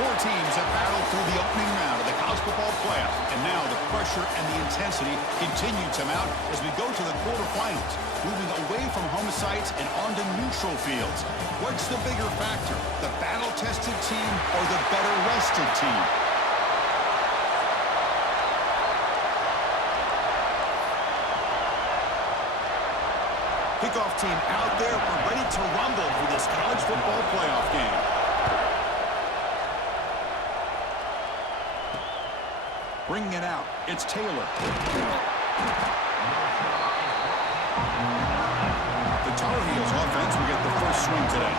Four teams have battled through the opening round of the college football playoff, and now the pressure and the intensity continue to mount as we go to the quarterfinals, moving away from home sites and onto neutral fields. What's the bigger factor, the battle-tested team or the better-rested team? Kickoff team out there. We're ready to rumble for this college football playoff game. Bringing it out, it's Taylor. The Tar Heels offense will get the first swing today.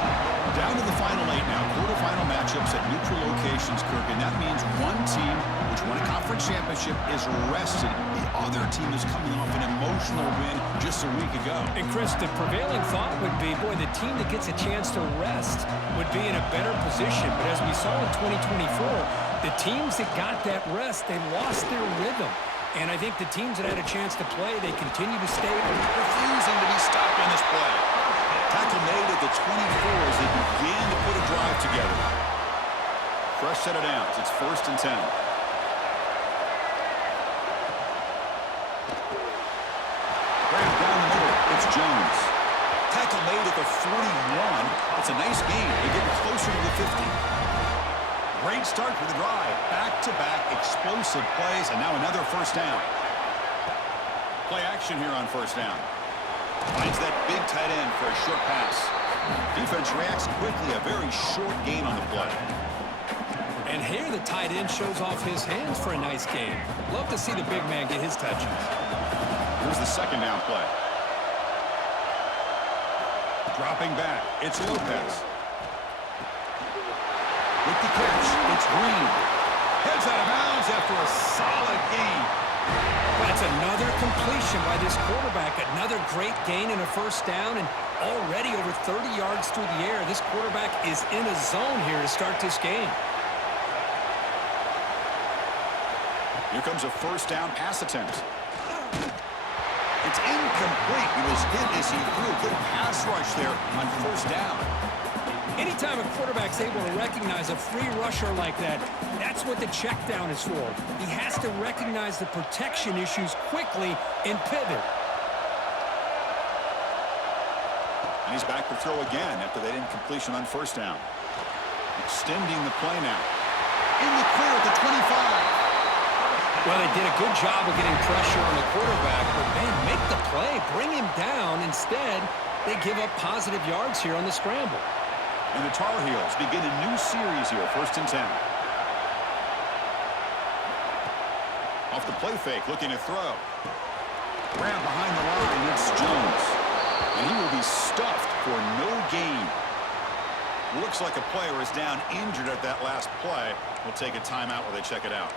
Down to the final 8 now. Quarterfinal matchups at neutral locations, Kirk, and that means one team which won a conference championship is rested. The other team is coming off an emotional win just a week ago. And Chris, the prevailing thought would be, boy, the team that gets a chance to rest would be in a better position. But as we saw in 2024, the teams that got that rest, they lost their rhythm. And I think the teams that had a chance to play, they continue to stay refusing to be stopped on this play. Tackle made at the 24 as they began to put a drive together. Fresh set of downs. It's 1st and 10. Right down the middle, it's Jones. Tackle made at the 41. It's a nice gain. They get closer to the 50. Great start for the drive. Back-to-back explosive plays, and now another first down. Play action here on first down. Finds that big tight end for a short pass. Defense reacts quickly, a very short gain on the play. And here the tight end shows off his hands for a nice gain. Love to see the big man get his touches. Here's the second down play. Dropping back, it's Lopez. With the catch, it's Green. Heads out of bounds after a solid gain. That's another completion by this quarterback. Another great gain in a first down, and already over 30 yards through the air. This quarterback is in a zone here to start this game. Here comes a first down pass attempt. It's incomplete. He was hit as he threw a good pass rush there on first down. Anytime a quarterback's able to recognize a free rusher like that, that's what the check down is for. He has to recognize the protection issues quickly and pivot. And he's back to throw again after that incompletion on first down. Extending the play now. In the clear at the 25. Well, they did a good job of getting pressure on the quarterback, but, man, make the play. Bring him down. Instead, they give up positive yards here on the scramble. And the Tar Heels begin a new series here, 1st and 10. Off the play fake, looking to throw. Grab behind the line, it's Jones. And he will be stuffed for no gain. Looks like a player is down injured at that last play. We'll take a timeout while they check it out.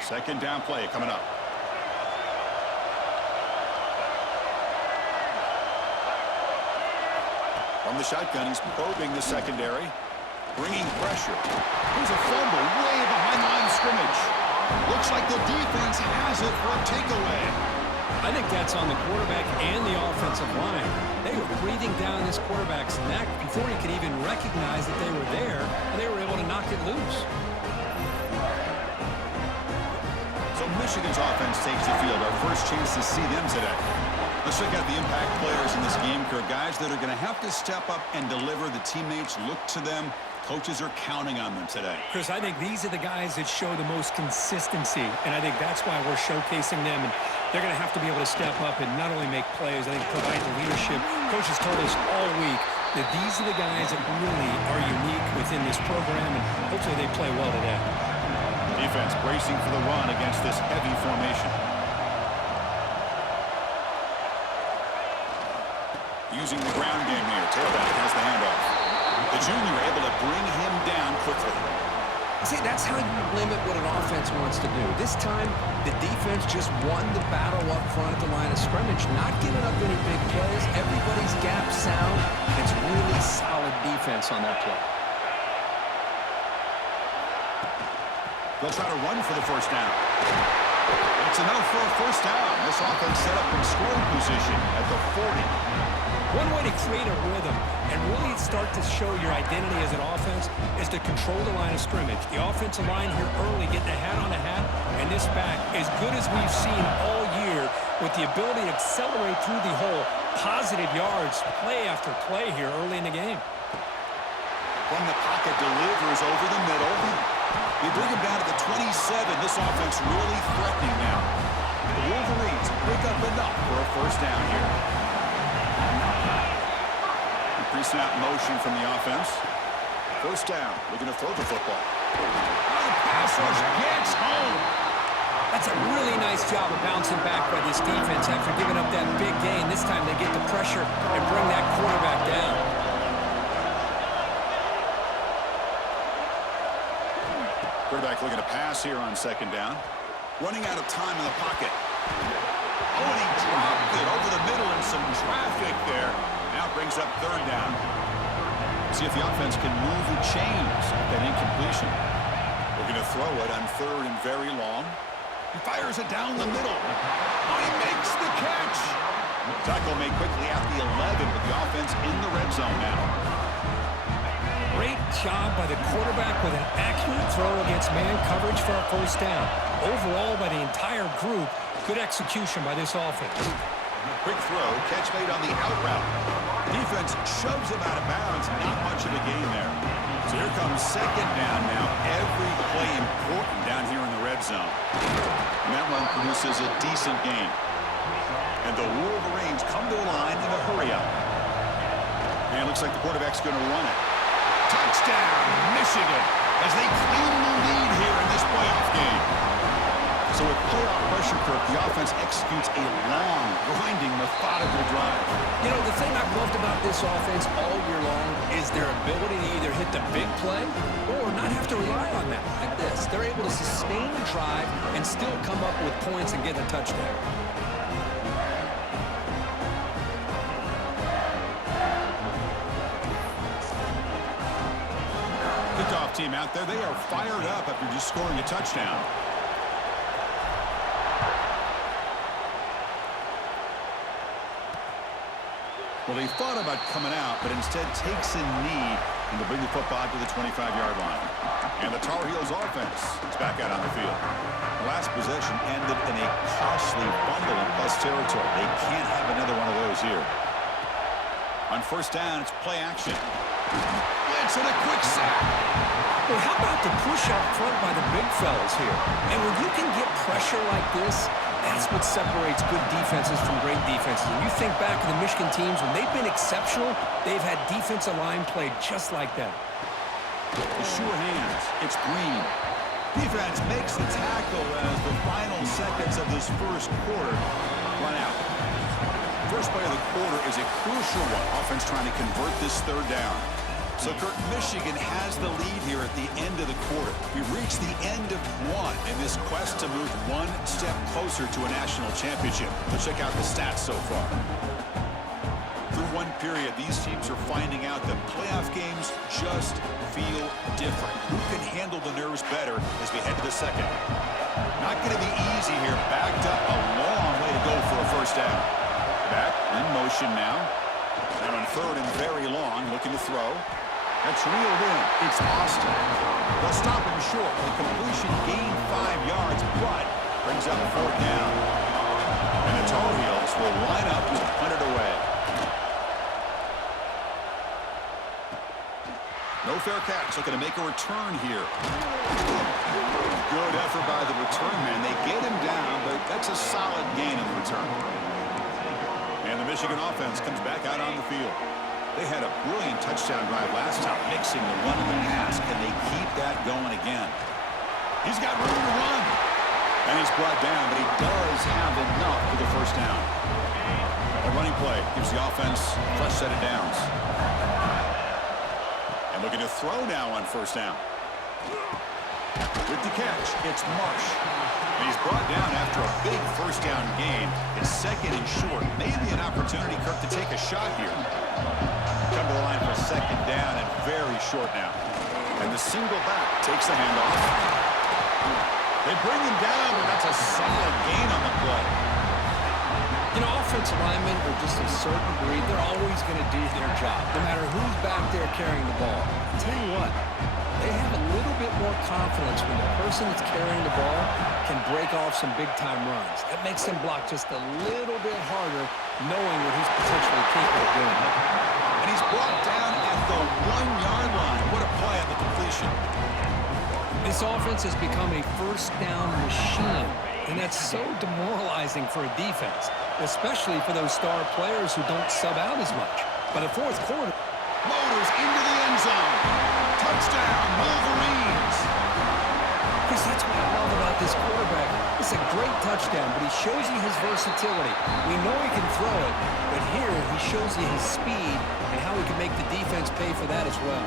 Second down play coming up. From the shotgun, he's probing the secondary, bringing pressure. Here's a fumble way behind the line of scrimmage. Looks like the defense has it for a takeaway. I think that's on the quarterback and the offensive line. They were breathing down this quarterback's neck before he could even recognize that they were there, and they were able to knock it loose. So Michigan's offense takes the field. Our first chance to see them today. Let's check out the impact players in this game, Kirk. Guys that are going to have to step up and deliver. The teammates look to them. Coaches are counting on them today. Chris, I think these are the guys that show the most consistency, and I think that's why we're showcasing them. And they're going to have to be able to step up and not only make plays, I think provide the leadership. Coaches told us all week that these are the guys that really are unique within this program, and hopefully they play well today. Defense bracing for the run against this heavy formation. Using the ground game here. Tailback has the handoff. The junior able to bring him down quickly. See, that's how you limit what an offense wants to do. This time, the defense just won the battle up front at the line of scrimmage, not giving up any big plays. Everybody's gap sound. It's really solid defense on that play. They'll try to run for the first down. It's enough for a first down. This offense set up in scoring position at the 40. One way to create a rhythm and really start to show your identity as an offense is to control the line of scrimmage. The offensive line here early getting a hat on a hat, and this back, as good as we've seen all year, with the ability to accelerate through the hole, positive yards, play after play here early in the game. From the pocket, delivers over the middle. They bring him down to the 27. This offense really threatening now. The Wolverines pick up enough for a first down here. Pre-snap motion from the offense. First down. Looking to throw the football. Oh, the pass rush gets home. That's a really nice job of bouncing back by this defense after giving up that big gain. This time they get the pressure and bring that quarterback down. Quarterback looking to pass here on second down. Running out of time in the pocket. Oh, and he dropped it over the middle and some traffic there. Now brings up third down. See if the offense can move the chains at that incompletion. Looking to throw it on third and very long. He fires it down the middle. Oh, he makes the catch. Tackle made quickly at the 11 with the offense in the red zone now. Great job by the quarterback with an accurate throw against man coverage for a first down. Overall, by the entire group, good execution by this offense. Quick throw, catch made on the out route. Defense shoves him out of bounds. Not much of a gain there. So here comes second down now. Every play important down here in the red zone. And that run produces a decent gain. And the Wolverines come to the line in a hurry up. And it looks like the quarterback's going to run it. Touchdown, Michigan, as they claim the lead here in this playoff game. So with playoff pressure curve, the offense executes a long, grinding, methodical drive. You know, the thing I've loved about this offense all year long is their ability to either hit the big play or not have to rely on that. Like this, they're able to sustain the drive and still come up with points and get a touchdown. Kickoff team out there, they are fired up after just scoring a touchdown. Well, he thought about coming out, but instead takes a knee and to bring the football to the 25-yard line. And the Tar Heels offense is back out on the field. The last possession ended in a costly fumble in plus territory. They can't have another one of those here. On first down, it's play action. Blitz and a quick sack. Well, how about the push up front by the big fellas here? And when you can get pressure like this, that's what separates good defenses from great defenses. And you think back to the Michigan teams, when they've been exceptional, they've had defensive line play just like that. The sure hands. It's Green. Defense makes the tackle as the final seconds of this first quarter run out. First play of the quarter is a crucial one. Offense trying to convert this third down. So, Kurt, Michigan has the lead here at the end of the quarter. We've reached the end of one in this quest to move one step closer to a national championship. Let's check out the stats so far. Through one period, these teams are finding out that playoff games just feel different. Who can handle the nerves better as we head to the second? Not going to be easy here. Backed up a long way to go for a first down. Back in motion now. And on third and very long, looking to throw. That's reeled in. It's Austin. They'll stop him short. The completion gained 5 yards, but brings up fourth down. And the Tar Heels will line up to punt it away. No fair catch. Looking to make a return here. Good effort by the return man. They get him down, but that's a solid gain in the return. And the Michigan offense comes back out on the field. They had a brilliant touchdown drive last time, mixing the run and the pass. Can they keep that going again? He's got room to run. And he's brought down, but he does have enough for the first down. A running play gives the offense a fresh set of downs. And looking to throw now on first down. With the catch, it's Marsh. And he's brought down after a big first down gain. It's second and short. Maybe an opportunity, Kirk, to take a shot here. Come to the line for second down and very short now. And the single back takes the handoff. They bring him down, but that's a solid gain on the play. You know, offensive linemen are just a certain breed. They're always going to do their job, no matter who's back there carrying the ball. I'll tell you what, they have a little bit more confidence when the person that's carrying the ball can break off some big-time runs. That makes them block just a little bit harder, knowing what he's potentially capable of doing. And he's brought down at the 1-yard line. What a play on the completion. This offense has become a first-down machine, and that's so demoralizing for a defense, especially for those star players who don't sub out as much. By the fourth quarter, Motors into the end zone. Touchdown, Wolverines. Chris, that's what I love about this quarterback. It's a great touchdown, but he shows you his versatility. We know he can throw it, but here he shows you his speed and how he can make the defense pay for that as well.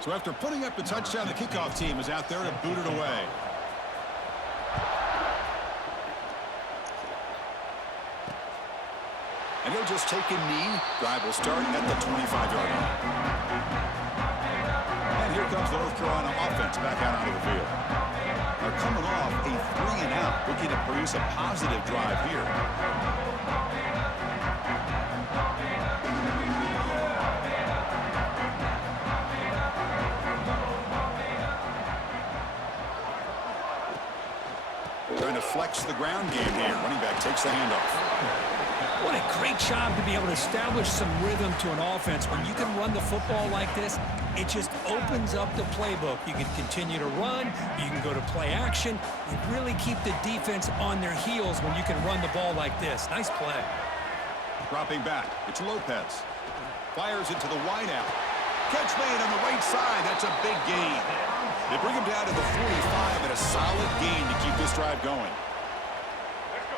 So after putting up the touchdown, the kickoff team is out there to boot it away. And he'll just take a knee. Drive will start at the 25-yard line. And here comes the North Carolina offense back out onto the field. They're coming off a 3-and-out, looking to produce a positive drive here. Trying to flex the ground game here. Running back takes the handoff. What a great job to be able to establish some rhythm to an offense. When you can run the football like this, it just opens up the playbook. You can continue to run. You can go to play action. You really keep the defense on their heels when you can run the ball like this. Nice play. Dropping back. It's Lopez. Fires it to the wideout. Catch made on the right side. That's a big gain. They bring him down to the 45 and a solid gain to keep this drive going.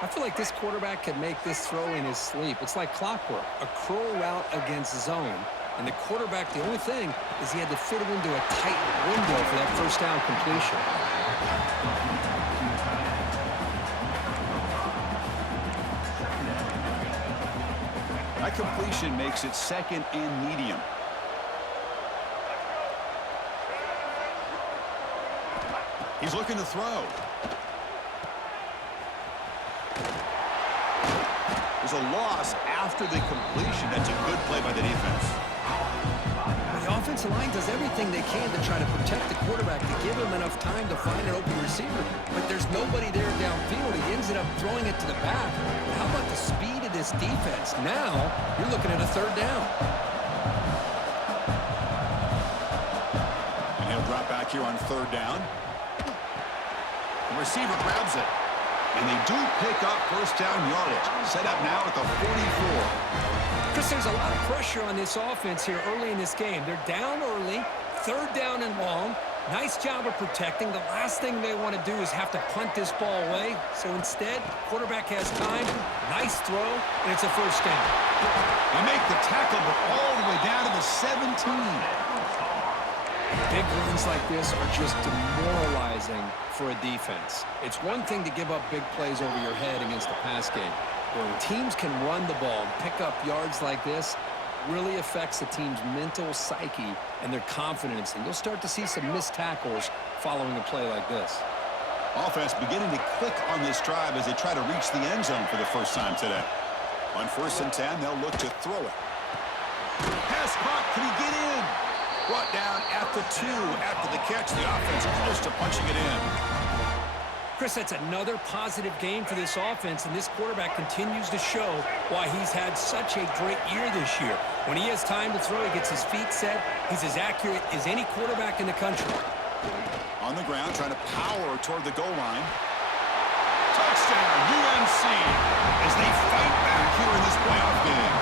I feel like this quarterback can make this throw in his sleep. It's like clockwork, a curl route against zone. And the quarterback, the only thing is he had to fit it into a tight window for that first down completion. That completion makes it second and medium. He's looking to throw. There's a loss after the completion. That's a good play by the defense. The offensive line does everything they can to try to protect the quarterback, to give him enough time to find an open receiver. But there's nobody there downfield. He ends up throwing it to the back. But how about the speed of this defense? Now you're looking at a third down. And he'll drop back here on third down. The receiver grabs it. And they do pick up first down yardage. Set up now at the 44. Chris, there's a lot of pressure on this offense here early in this game. They're down early, third down and long. Nice job of protecting. The last thing they want to do is have to punt this ball away. So instead, quarterback has time. Nice throw, and it's a first down. They make the tackle, but all the way down to the 17. Big runs like this are just demoralizing for a defense. It's one thing to give up big plays over your head against the pass game. When teams can run the ball and pick up yards like this, really affects the team's mental psyche and their confidence. And you'll start to see some missed tackles following a play like this. Offense beginning to click on this drive as they try to reach the end zone for the first time today. On 1st and 10, they'll look to throw it. Pass caught. Can he get in? Brought down at the 2 after the catch. The offense close to punching it in. Chris, that's another positive game for this offense, and this quarterback continues to show why he's had such a great year this year. When he has time to throw, he gets his feet set. He's as accurate as any quarterback in the country. On the ground, trying to power toward the goal line. Touchdown, UNC, as they fight back here in this playoff game.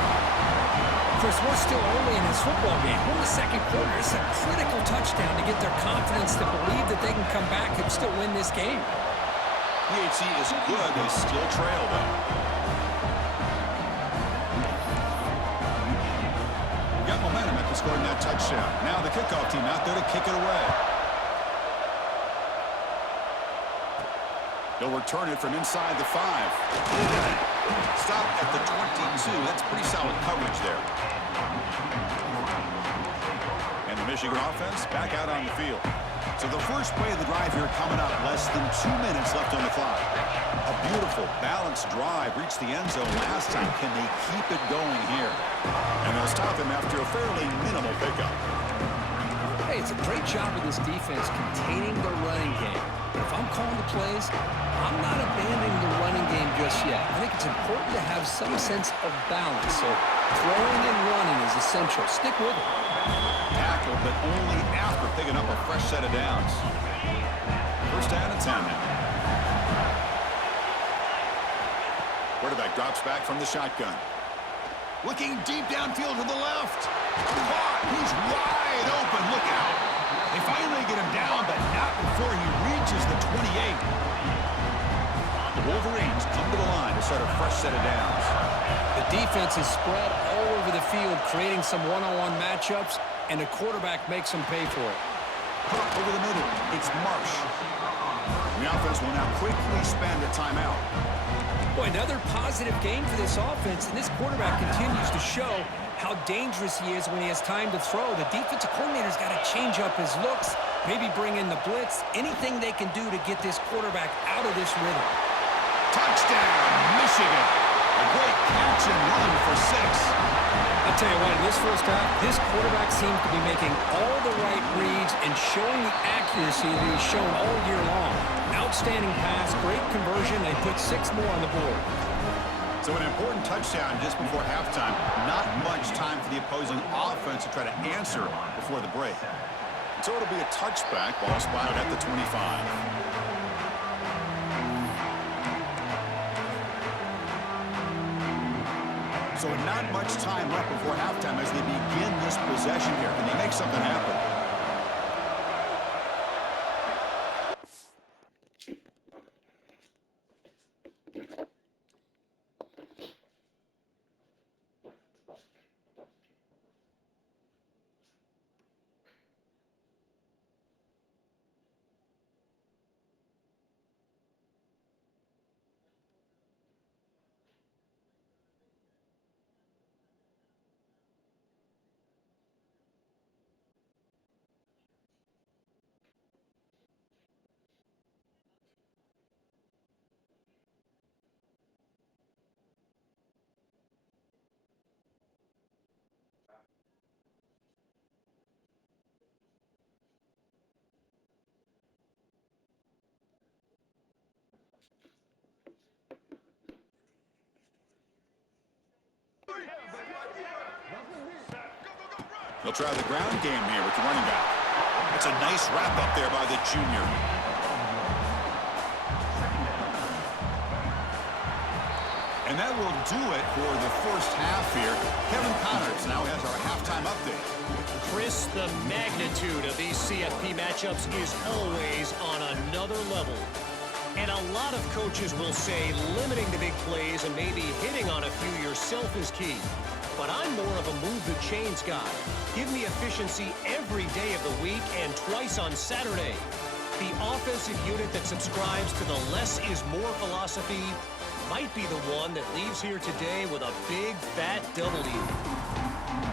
Chris, we're still early in this football game. We're in the second quarter. It's a critical touchdown to get their confidence to believe that they can come back and still win this game. PHC is good. They still trail, though. We got momentum after scoring that touchdown. Now the kickoff team out there to kick it away. He'll return it from inside the 5. Stop at the 22. That's pretty solid coverage there. And the Michigan offense back out on the field. So the first play of the drive here coming up. Less than 2 minutes left on the clock. A beautiful, balanced drive reached the end zone last time. Can they keep it going here? And they'll stop him after a fairly minimal pickup. Hey, it's a great job of this defense containing the running game. But if I'm calling the plays, I'm not abandoning the running game just yet. I think it's important to have some sense of balance. So throwing and running is essential. Stick with it. Tackle, but only after picking up a fresh set of downs. First down and 10 now. Quarterback drops back from the shotgun. Looking deep downfield to the left. Caught. He's wide open. Look out. They finally get him down, but not before he reaches the 28. The Wolverines come to the line to start a fresh set of downs. The defense is spread all over the field, creating some one-on-one matchups, and the quarterback makes them pay for it. Over the middle, it's Marsh. The offense will now quickly spend a timeout. Boy, another positive game for this offense, and this quarterback continues to show how dangerous he is when he has time to throw. The defensive coordinator's got to change up his looks, maybe bring in the blitz, anything they can do to get this quarterback out of this rhythm. Touchdown, Michigan. A great catch and run for 6. I'll tell you what, in this first half, this quarterback seems to be making all the right reads and showing the accuracy that he's shown all year long. Outstanding pass, great conversion, and put 6 more on the board. So an important touchdown just before halftime. Not much time for the opposing offense to try to answer before the break. So it'll be a touchback. Ball spotted at the 25. So not much time left before halftime as they begin this possession here. Can they make something happen? They'll try the ground game here with the running back. That's a nice wrap up there by the junior. And that will do it for the first half here. Kevin Connors now has our halftime update. Chris, the magnitude of these CFP matchups is always on another level. And a lot of coaches will say limiting the big plays and maybe hitting on a few yourself is key. But I'm more of a move the chains guy. Give me efficiency every day of the week and twice on Saturday. The offensive unit that subscribes to the less is more philosophy might be the one that leaves here today with a big fat W.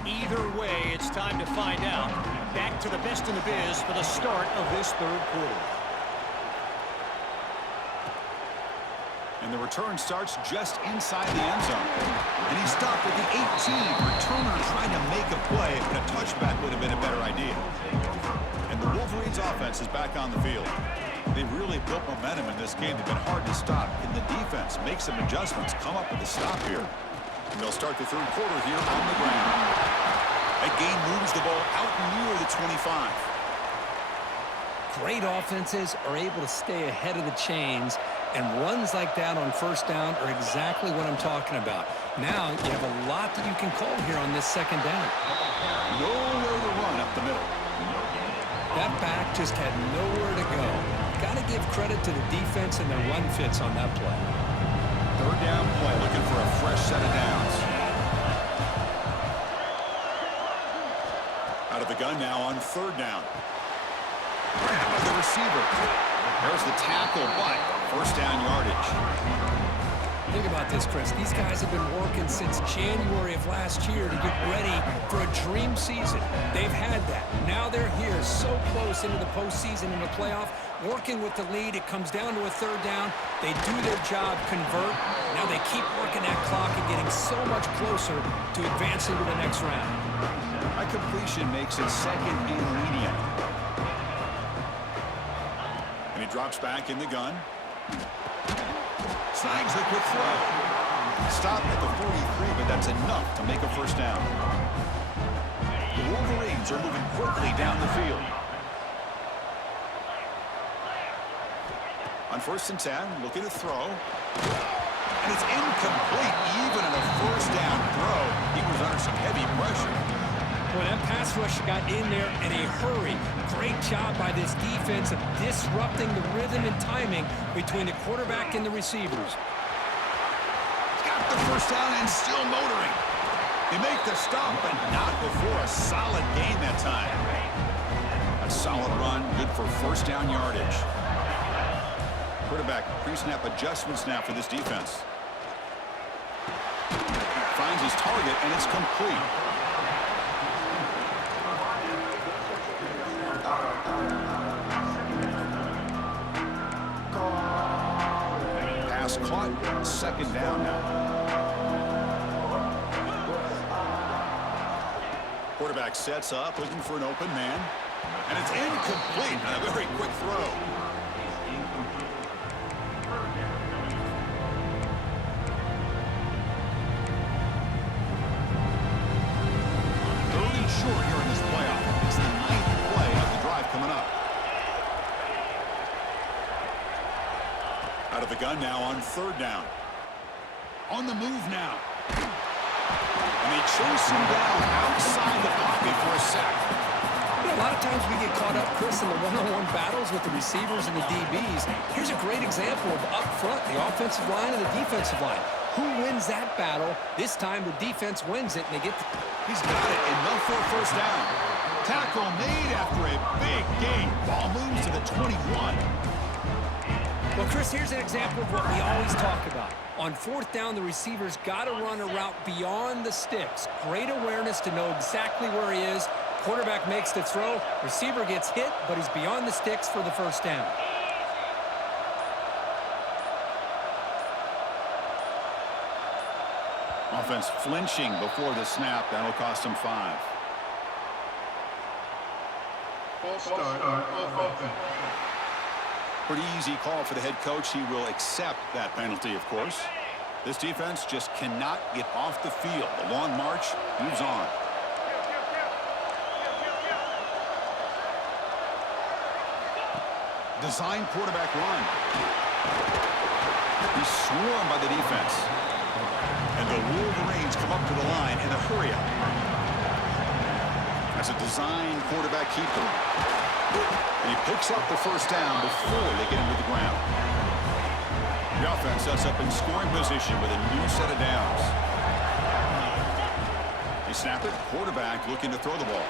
Either way, it's time to find out. Back to the best in the biz for the start of this third quarter. And the return starts just inside the end zone. And he stopped at the 18. Returner trying to make a play, but a touchback would have been a better idea. And the Wolverines offense is back on the field. They've really built momentum in this game. They've been hard to stop. Can the defense make some adjustments, come up with a stop here? And they'll start the third quarter here on the ground. That game moves the ball out near the 25. Great offenses are able to stay ahead of the chains, and runs like that on first down are exactly what I'm talking about. Now you have a lot that you can call here on this second down. Nowhere to run up the middle. That back just had nowhere to go. Got to give credit to the defense and their run fits on that play. Third down play, looking for a fresh set of downs. Out of the gun now on third down. Grab by the receiver. There's the tackle, but first down yardage. Think about this, Chris. These guys have been working since January of last year to get ready for a dream season. They've had that. Now they're here so close into the postseason and the playoff, working with the lead. It comes down to a third down. They do their job, convert. Now they keep working that clock and getting so much closer to advancing to the next round. A completion makes it second and medium. And he drops back in the gun. Snags a quick throw. Stopped at the 43, but that's enough to make a first down. The Wolverines are moving quickly down the field. On 1st and 10, looking to throw. And it's incomplete, even in a first down throw. He was under some heavy pressure. Well, that pass rush got in there in a hurry. Great job by this defense of disrupting the rhythm and timing between the quarterback and the receivers. Got the first down and still motoring. They make the stop, but not before a solid gain that time. A solid run, good for first down yardage. Quarterback pre-snap adjustment snap for this defense. Finds his target, and it's complete. Pass caught, second down now. Quarterback sets up, looking for an open man. And it's incomplete on a very quick throw. Third and short here in this playoff. It's the 9th play of the drive coming up. Out of the gun now on 3rd down. On the move now. And they chase him down outside the pocket for a sack. You know, a lot of times we get caught up, Chris, in the one-on-one battles with the receivers and the DBs. Here's a great example of up front, the offensive line and the defensive line. Who wins that battle? This time the defense wins it, and they get He's got it, enough for a first down. Tackle made after a big gain. Ball moves to the 21. Well, Chris, here's an example of what we always talk about. On 4th down, the receiver's got to run a route beyond the sticks. Great awareness to know exactly where he is. Quarterback makes the throw. Receiver gets hit, but he's beyond the sticks for the first down. Offense flinching before the snap. That'll cost him 5. Full start on offense. Pretty easy call for the head coach. He will accept that penalty, of course. This defense just cannot get off the field. The long march moves on. Design quarterback run. He's swarmed by the defense. And the Wolverines come up to the line in a hurry-up. That's a design quarterback keeper. And he picks up the first down before they get him to the ground. The offense sets up in scoring position with a new set of downs. They snap it. Quarterback looking to throw the ball.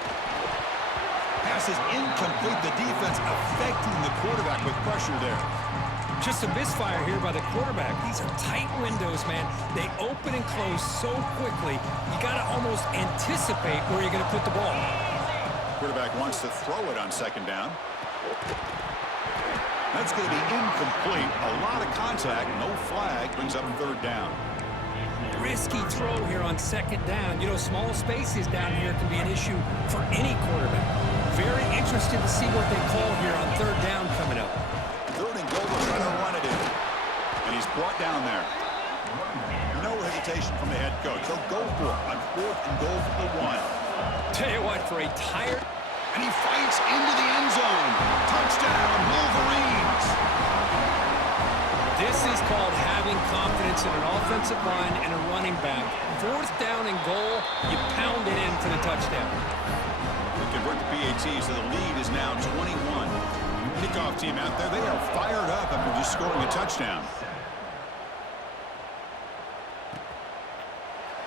Pass is incomplete. The defense affecting the quarterback with pressure there. Just a misfire here by the quarterback. These are tight windows, man. They open and close so quickly. You got to almost anticipate where you're going to put the ball. Quarterback wants to throw it on 2nd down. That's going to be incomplete. A lot of contact. No flag. Brings up 3rd down. Risky throw here on 2nd down. You know, small spaces down here can be an issue for any quarterback. Very interested to see what they call here on 3rd down coming up. 3rd and goal. We're trying to run it in. And he's brought down there. No hesitation from the head coach. He'll go for it on 4th and goal from the 1. Tell you what, for a tired... And he fights into the end zone. Touchdown, Wolverines. This is called having confidence in an offensive line and a running back. 4th down and goal, you pound it in for the touchdown. We convert the PAT, so the lead is now 21. Kickoff team out there, they are fired up after just scoring a touchdown.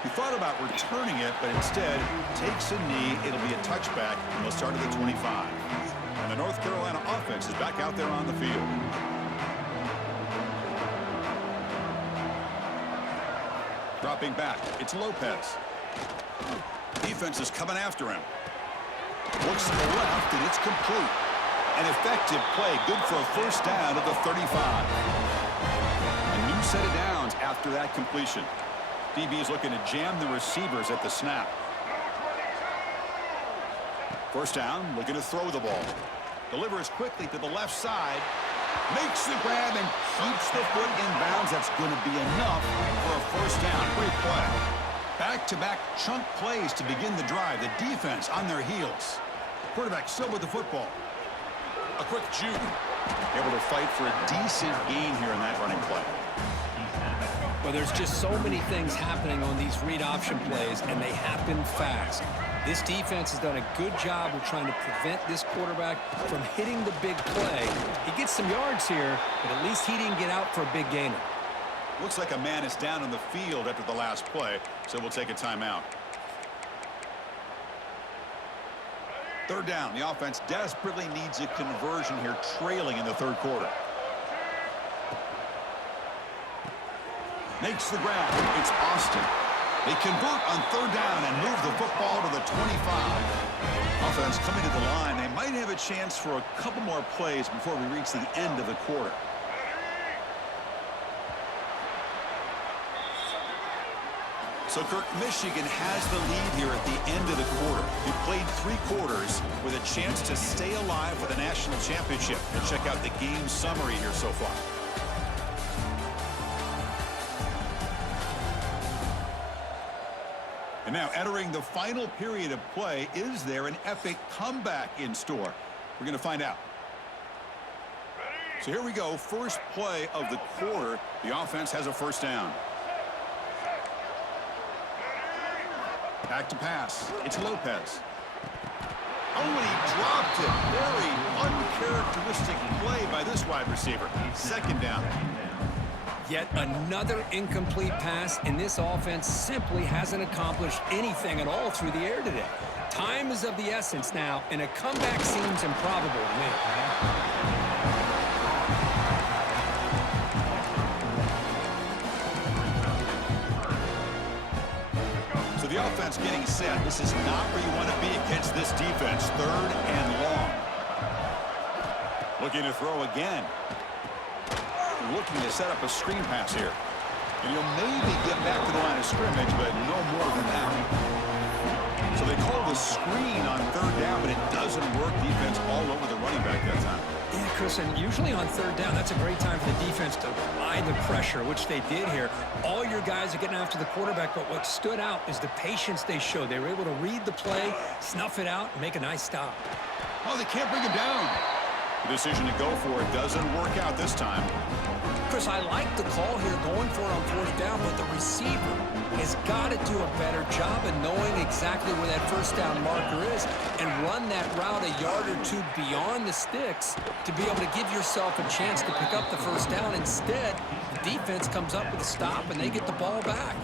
He thought about returning it, but instead takes a knee. It'll be a touchback, and they'll start at the 25. And the North Carolina offense is back out there on the field. Dropping back, it's Lopez. Defense is coming after him. Looks to the left, and it's complete. An effective play, good for a first down at the 35. A new set of downs after that completion. DB is looking to jam the receivers at the snap. First down, looking to throw the ball. Delivers quickly to the left side. Makes the grab and keeps the foot in bounds. That's going to be enough for a first down. Great play. Back-to-back chunk plays to begin the drive. The defense on their heels. Quarterback still with the football. A quick juke. Able to fight for a decent gain here in that running play. Well, there's just so many things happening on these read option plays, and they happen fast. This defense has done a good job of trying to prevent this quarterback from hitting the big play. He gets some yards here, but at least he didn't get out for a big gainer. Looks like a man is down on the field after the last play, so we'll take a timeout. Third down. The offense desperately needs a conversion here, trailing in the third quarter. Makes the grab. It's Austin. They convert on third down and move the football to the 25. Offense coming to the line. They might have a chance for a couple more plays before we reach the end of the quarter. So, Kirk, Michigan has the lead here at the end of the quarter. He played 3 quarters with a chance to stay alive for the national championship. Let's check out the game summary here so far. And now entering the final period of play, is there an epic comeback in store? We're going to find out. So here we go. First play of the quarter. The offense has a first down. Back to pass. It's Lopez. Oh, and he dropped it. Very uncharacteristic play by this wide receiver. Second down. Yet another incomplete pass, and this offense simply hasn't accomplished anything at all through the air today. Time is of the essence now, and a comeback seems improbable to me. So the offense getting set. This is not where you want to be against this defense. Third and long. Looking to throw again. Looking to set up a screen pass here. And you'll maybe get back to the line of scrimmage, but no more than that. So they call the screen on third down, but it doesn't work. Defense all over the running back that time. Yeah, Chris, and usually on third down, that's a great time for the defense to apply the pressure, which they did here. All your guys are getting after the quarterback, but what stood out is the patience they showed. They were able to read the play, snuff it out, and make a nice stop. Oh, they can't bring him down. The decision to go for it doesn't work out this time. Chris, I like the call here going for it on fourth down, but the receiver has got to do a better job of knowing exactly where that first down marker is and run that route a yard or two beyond the sticks to be able to give yourself a chance to pick up the first down. Instead, the defense comes up with a stop and they get the ball back.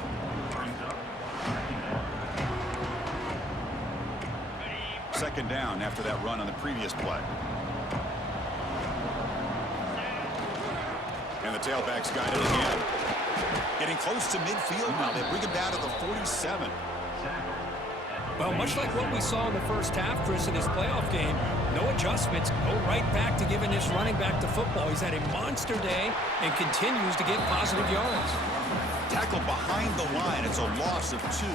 Second down after that run on the previous play. And the tailback's got it again. Getting close to midfield now. They bring him down to the 47. Well, much like what we saw in the first half, Chris, in this playoff game, no adjustments. Go right back to giving this running back the football. He's had a monster day and continues to get positive yards. Tackle behind the line. It's a loss of 2.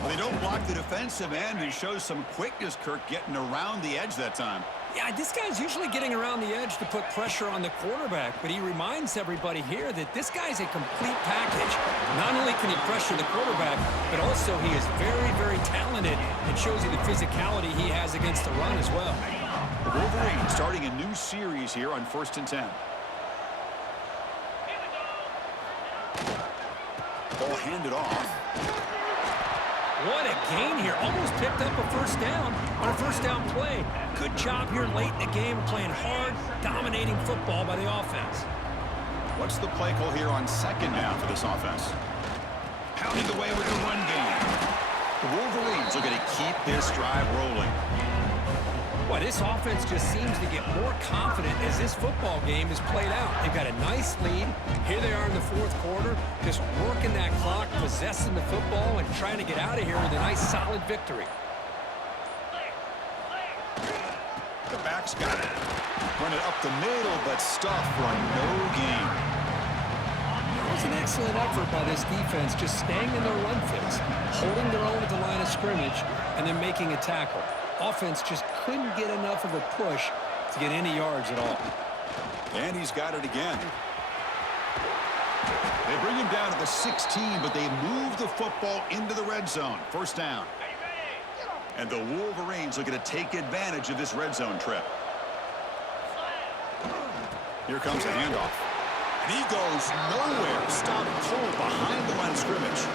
Well, they don't block the defensive end and shows some quickness, Kirk, getting around the edge that time. Yeah, this guy's usually getting around the edge to put pressure on the quarterback, but he reminds everybody here that this guy's a complete package. Not only can he pressure the quarterback, but also he is very, very talented and shows you the physicality he has against the run as well. The Wolverines starting a new series here on 1st and 10. Ball handed off. What a gain here. Almost picked up a first down on a first down play. Good job here late in the game, playing hard, dominating football by the offense. What's the play call here on second down for this offense? Pounding away with the run game. The Wolverines are going to keep this drive rolling. Well, this offense just seems to get more confident as this football game is played out. They've got a nice lead. Here they are in the fourth quarter, just working that clock, possessing the football, and trying to get out of here with a nice, solid victory. The back's got it. Run it up the middle, but stuffed for no gain. It was an excellent effort by this defense, just staying in their run fits, holding their own at the line of scrimmage, and then making a tackle. Offense just couldn't get enough of a push to get any yards at all. And he's got it again. They bring him down to the 16, but they move the football into the red zone. First down. And the Wolverines looking to take advantage of this red zone trip. Here comes the handoff. And he goes nowhere. Stop cold behind the line of scrimmage.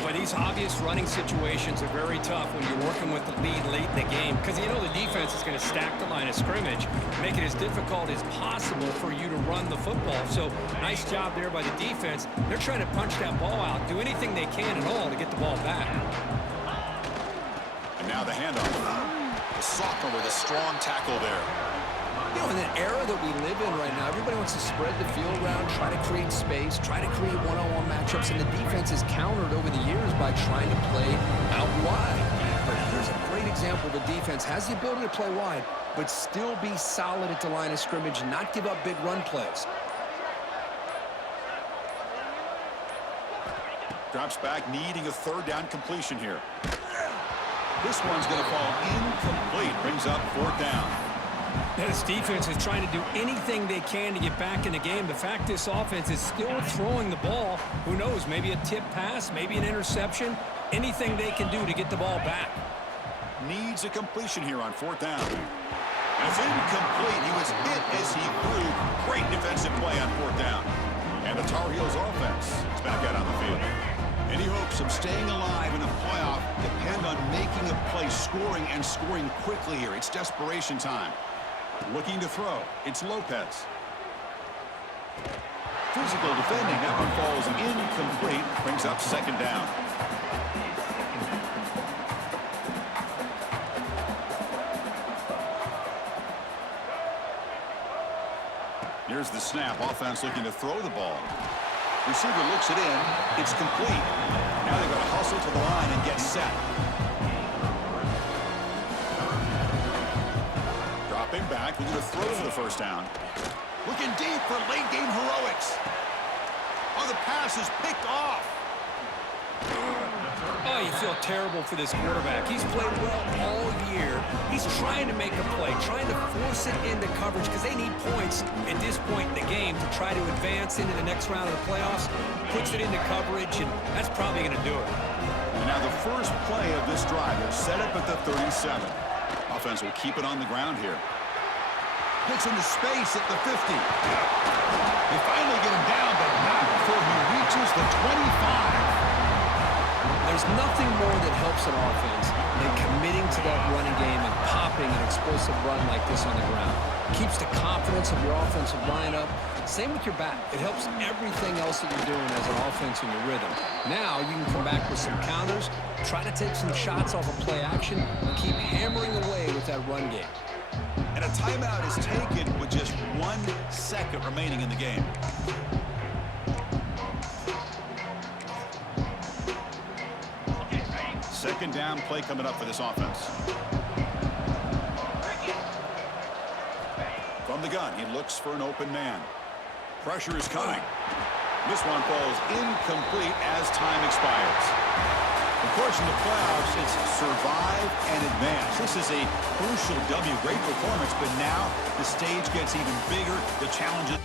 But these obvious running situations are very tough when you're working with the lead late in the game, because you know the defense is going to stack the line of scrimmage, make it as difficult as possible for you to run the football. So nice job there by the defense. They're trying to punch that ball out, do anything they can at all to get the ball back. And now the handoff. The sophomore with a strong tackle there. You know, in an era that we live in right now, everybody wants to spread the field around, try to create space, try to create one-on-one matchups, and the defense is countered over the years by trying to play out wide. But here's a great example. The defense has the ability to play wide, but still be solid at the line of scrimmage, not give up big run plays. Drops back, needing a third down completion here. This one's going to fall incomplete. Brings up fourth down. This defense is trying to do anything they can to get back in the game. The fact this offense is still throwing the ball, who knows, maybe a tip pass, maybe an interception, anything they can do to get the ball back. Needs a completion here on fourth down. It's incomplete. He was hit as he threw. Great defensive play on fourth down. And the Tar Heels offense is back out on the field. Any hopes of staying alive in a playoff depend on making a play, scoring, and scoring quickly here. It's desperation time. Looking to throw. It's Lopez. Physical defending. That one falls incomplete. Brings up second down. Here's the snap. Offense looking to throw the ball. Receiver looks it in. It's complete. Now they've got to hustle to the line and get set. Dropping back. Looking to throw for the first down. Looking deep for late game heroics. Oh, the pass is picked off. Oh, you feel terrible for this quarterback. He's played well all year. He's trying to make a play, trying to force it into coverage because they need points at this point in the game to try to advance into the next round of the playoffs. Puts it into coverage, and that's probably going to do it. And now the first play of this drive. They're set up at the 37. Offense will keep it on the ground here. Gets into space at the 50. They finally get him down, but not before he reaches the 25. There's nothing more that helps an offense than committing to that running game and popping an explosive run like this on the ground. Keeps the confidence of your offensive lineup. Same with your back. It helps everything else that you're doing as an offense in your rhythm. Now you can come back with some counters, try to take some shots off of play action, and keep hammering away with that run game. And a timeout is taken with just 1 second remaining in the game. Second down play coming up for this offense. From the gun, he looks for an open man. Pressure is coming. This one falls incomplete as time expires. Of course, in the playoffs, it's survive and advance. This is a crucial W. Great performance, but now the stage gets even bigger. The challenges.